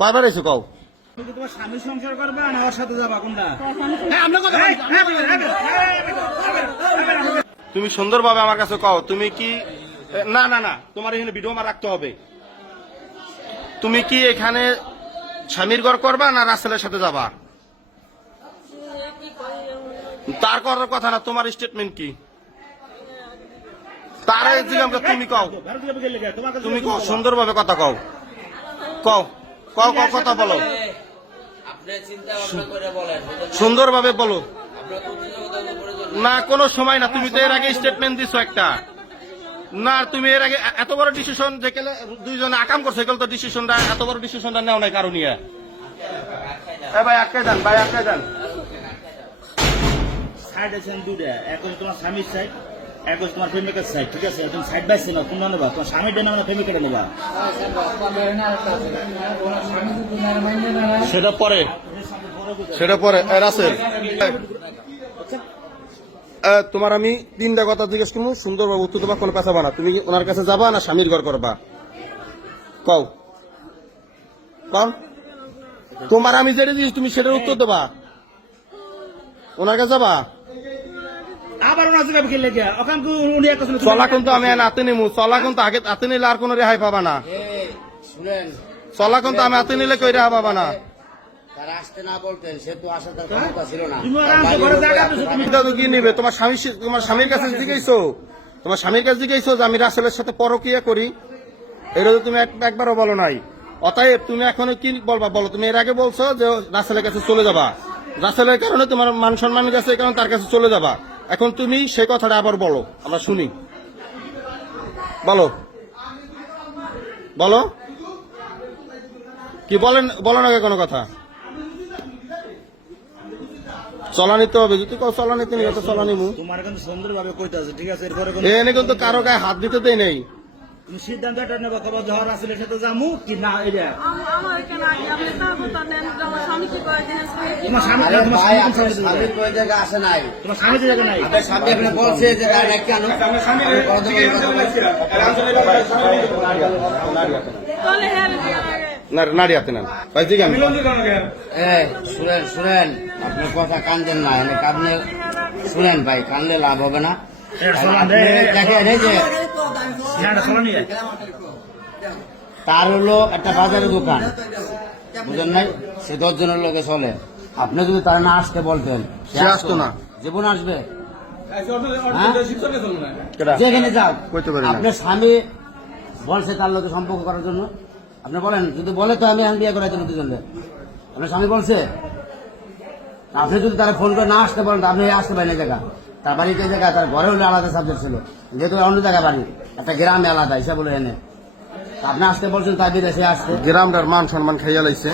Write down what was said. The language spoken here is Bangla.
কয়বার এসে কও? তোমার স্বামী সংসার করবে না ওর সাথে যাবা কোনটা? তুমি সুন্দরভাবে আমার কাছে কও, তুমি কি না না না তোমার এখানে ভিডিও আমার রাখতে হবে। তুমি কি এখানে স্বামীর ঘর করবা না রাসেলের সাথে যাবা? তার করার কথা না, তোমার স্টেটমেন্ট কি? তারে জিজ্ঞাসা করে তুমি কও, তুমি কও সুন্দরভাবে কথা কও, কও কও কও কথা বলো, সুন্দরভাবে বলো। না কোনো সময় না, তুমি তো এর আগে স্টেটমেন্ট দিছো একটা। না তুমি এর আগে এত বড় ডিসিশন যেখানে দুইজনে আকাম করছে, এগুলো তো ডিসিশনটা এত বড় ডিসিশনটা নেও নাই কারণ ইয়ে। ভাই আটকে যান, ভাই আটকে যান। সাইড আছে দুইটা, এক হচ্ছে তোমার স্বামীর সাইড, এক হচ্ছে তোমার প্রেমিকের সাইড, ঠিক আছে? তুমি সাইড বাই না, কোনটা নেবা? তোমার স্বামীর না প্রেমিকের নেবা? সেটা পরে, সেটা পরে। রাসেল তোমার আমি তিনটা কথা জিজ্ঞেস করবো, সুন্দরভাবে উত্তর দেবা, কোনো পেঁচাবা না। তুমি ওনার কাছে যাবা না স্বামীর ঘর করবা? কও কও, তোমার আমি যেটা দিয়েছি তুমি সেটার উত্তর দেবা। ওনার কাছে যাবা? আবার ওনার জায়গা খেলে গিয়া ওখান উনি একটা চলা কিন্তু আমি হাতে নিমু, চলা কিন্তু আগে হাতে নিলে আর কোনো রেহাই পাবা না। চলা কিন্তু আমি হাতে নিলে কই রেহাই পাবা না। তারা আসতে না বলতেন, সে তো আসার তার ক্ষমতা ছিল না। তুমি তো কি নিবে? তোমার স্বামীর কাছে জিজ্ঞাসো, তোমার স্বামীর কাছে জিজ্ঞাসো যে আমি রাসেলের সাথে পরকিয়া করি? এটা তো তুমি একবারও বলো নাই। অতএব তুমি এখন কি বলবা বলো? তুমি এর আগে বলছো যে রাসেলের কাছে চলে যাবা, রাসেলের কারণে তোমার মান সম্মান গেছে, এই কারণে তার কাছে চলে যাবা। এখন তুমি সেই কথাটা আবার বলো, আমরা শুনি। বলো বলো, কি বলেন? বলো না কোনো কথা। চলা নিতে হবে, যদি কেউ চলা নিতে নিবে তো চলা নিবো। তোমার কিন্তু সুন্দরভাবে কইতে আছে, ঠিক আছে? এরপরে এনে কিন্তু কারো গায়ে হাত দিতে দেয় নেই। তুমি সিদ্ধান্ত এটা নেবা, কবে ঝড় রাসেলের সাথে যামু কি না? এটা তোমার স্বামী, তোমার স্বামী কই জায়গা আসে নাই, তোমার স্বামী জায়গা নাই। আপনার স্বামী এখানে বলছে যে তার নাকি আনো নারী হাতে নেন ভাই, জি আমি শুনেন শুনেন, আপনার কথা কানদেন না, এনে কাঁদলে শুনেন ভাই, কানলে লাভ হবে না। আপনি দেখেন এই যে তার হলো একটা বাজারের দোকান, বুঝলেন নাই? সে 10 জনের লোকে চলে। আপনি যদি তারা না আসতে বলতেন, সে আসতো না। জীবন আসবে যেখানে যাও। আপনার স্বামী বলছে তার লোকে সম্পর্ক করার জন্য, আপনি বলেন যদি বলে তো আমি বিয়ে করাই দেবো দুজনে। আপনার স্বামী বলছে, আপনি যদি তারা ফোন করে না আসতে বলেন, আপনি আসতে পারেন এই জায়গা। তার বাড়িতে জায়গা, তার ঘরে হলে আলাদা সাবজেক্ট ছিল, যেহেতু অন্য জায়গায় বাড়ি, একটা গ্রামে আলাদা হিসাব বলে এনে আপনি আসতে বলছেন, তার বিদেশে আসতে। গ্রামটার মান সম্মান খাইয়া লাইছে।